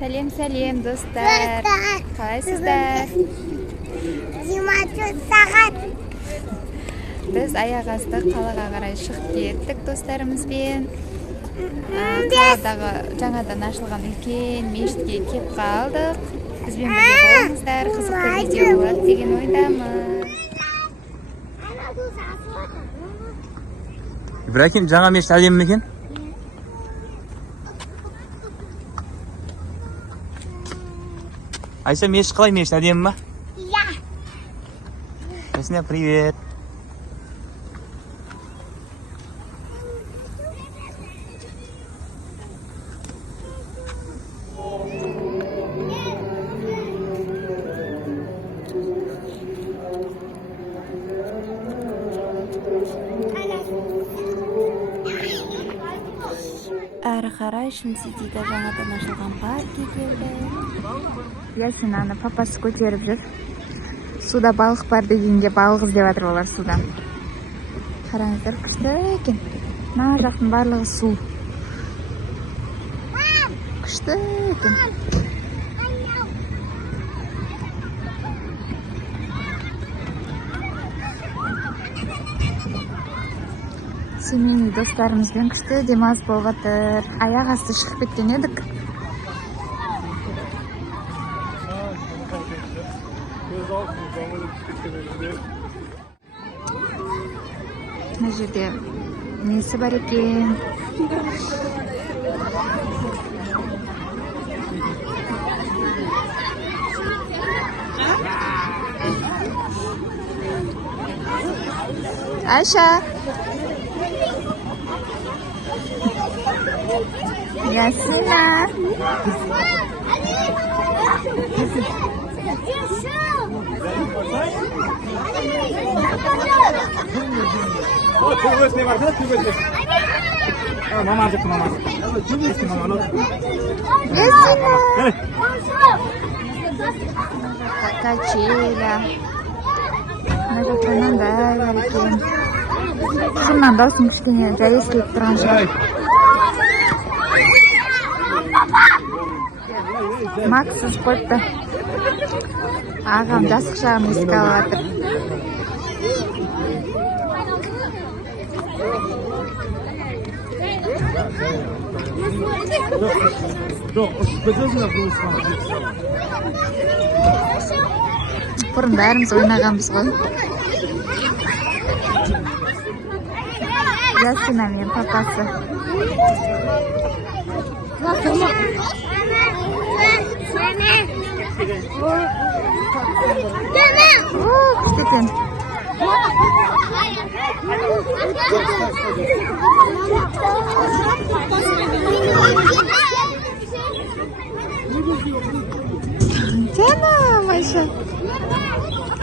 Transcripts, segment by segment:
Сәлем достар. Қалайсыздар? 24 сағат. Біз аяқ асты қалаға қарай шығып кеттік достарымызбен. Қаладағы жаңадан ашылған үлкен мешітке кеп қалдық. Бізбен бірге болыңыздар, қызықты видео болады деген ойдамыз. Ибрахим, жаңа мешіт әдемі ме екен? Айша, мешіт қалай, мешіт әдемі ма? Иә. Айсина, привет. Әрі қарай Шын-Ситиде жаңадан ашылған паркке келді. Ясинаны папасы көтеріп жүр. Суда балық бар дегенде балық іздеп жатыр олар судан. Қараңыздар, күшті екен. Мына жақтың барлығы су. Күшті екен. Семейный достарымызбен күшті демалыс болып жатыр. Аяқ асты шығып кеткен едік. Мына жерде несі бар екен? Айша! Ясина! Качеля. Мына жақта мынандай бар екен. Шыннан даусым кішкене жайыз келіп тұрған шығар. Максыз қойыпты. Ағам жасық шағын еске алып жатыр. Бұрын бәріміз ойнағанбыз ғой. Ясина мен папасы. Күшті. Canım Ayşe.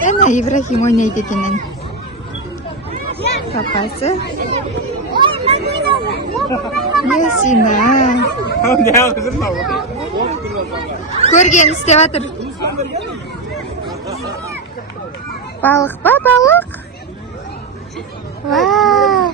Ana İbrahim oynaydı ekenin. Papası. Ясина. Көрген істеп жатыр. Балық па, балық? Вау!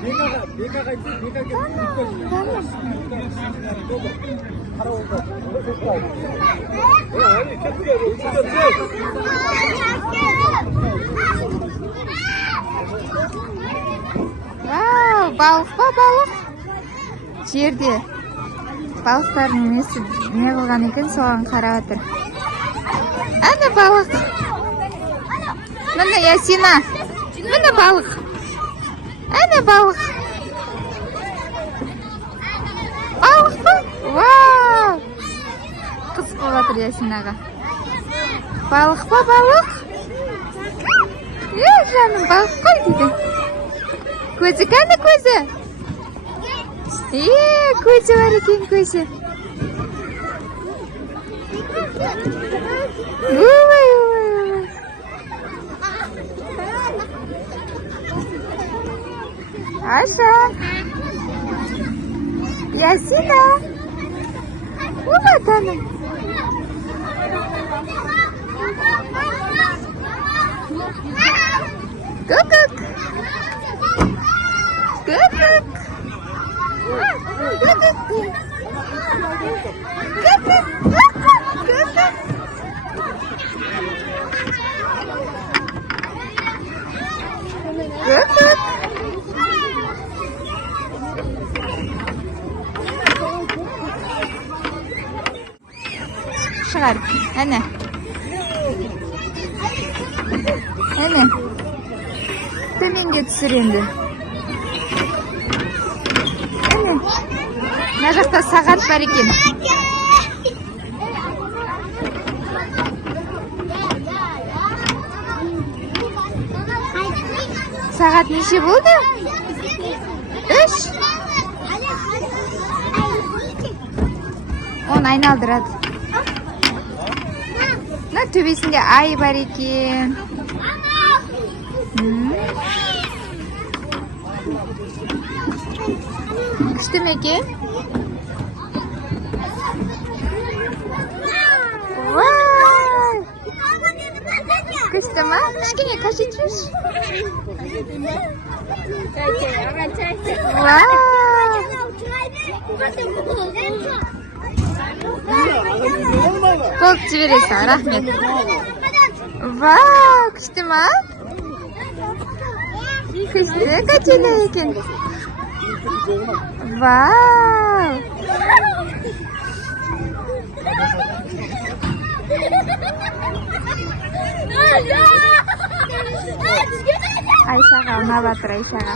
Вау, балық па, балық? Жерде балықтардың несі не қылған екен, соған қарап жатыр. Әне балық. Міне Ясина. Міне балық. Әне балық. Балық па? Вау! Қызық болып жатыр Ясинаға. Балық па, балық? Жаным, балық қой дейді. Көзі кәні көзі? Көзі бар екен, көзі. Ой. Аша. Ясина. Вот она. Ку-ку. Ку-ку. Ку-ку. Ку-ку. шығар. Әне. Әне. Төменге түсір енді. Әне. Мына жақта сағат бар екен. Сағат неше болды? 3. Оны айналдырады. Мына төбесінде ай бар екен. Күшті ме екен? Вай! Күшті ма? Кішкене қашет жүрші. Вау! Қол жібересің, рахмет. Вау, күшті ма? Күшті качелі екен. Вау! Айшаға ұнап жатыр, Айшаға.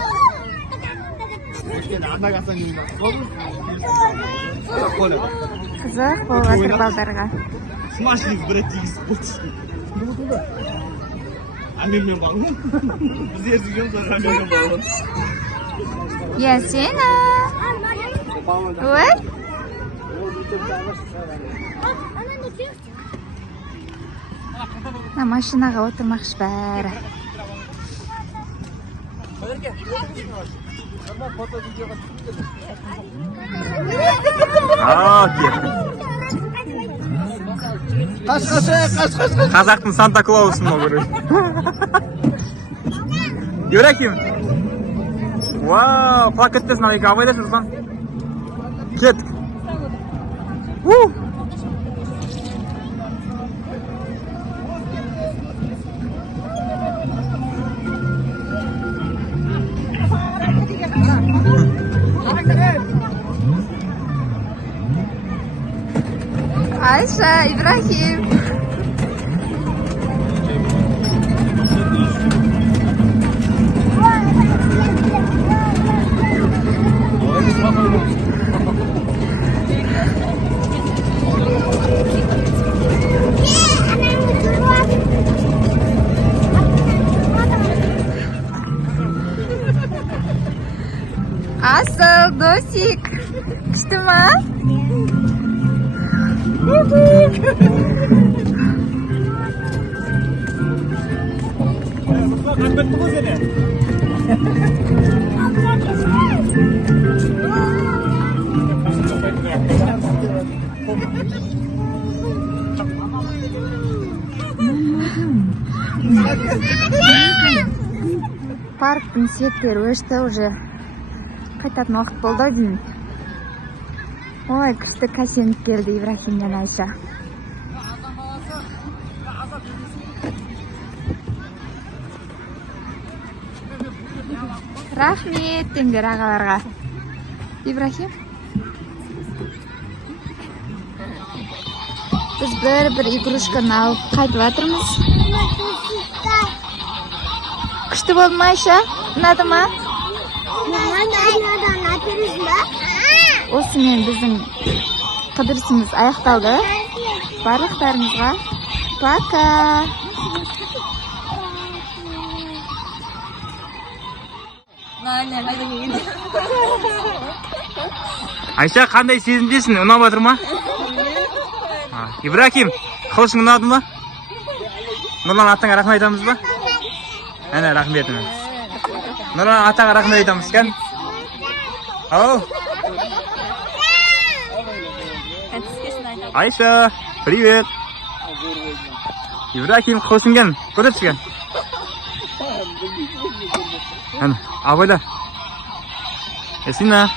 Қызық болып жатыр балдарға. Смашник бір тегізіп болды. Әмелмен бағын. Біз ертіген соң әмелмен бағын. Ясена. Ой? Машинаға отырмақшы бәрі. Қазақтың Санта Клаусын ол көрі. Ибрахим. Вау, плакаттесін ал екі абайда жүрген. Кеттік. Айша, Ибрахим. Асыл, досик. Күшті ма? Парктың светтері өшті уже. Қайтатын уақыт болды деймін. Ой, күшті кәсеніп келді Ибрахимнен Айша. Рахмет теңдер ағаларға. Ибрахим. Біз бір игрушканы алып қайтып жатырмыз. Күшті болды ма Айша? Ұнады ма? Осымен біздің қыдырысымыз аяқталды. Барлықтарыңызға пока. Айша, қандай сезімдесің? Ұнап жатыр ма? Ибрахим, қылышың ұнады ма? Нұрлан атаңа рахмет айтамыз ба? Әне, рахметіміз. Нұрлан атаңа рахмет айтамыз, кән? Ау. Айша, привет. Ибрахим, қылышың кән? Көріпсі кән? Әне, абайла. Есина.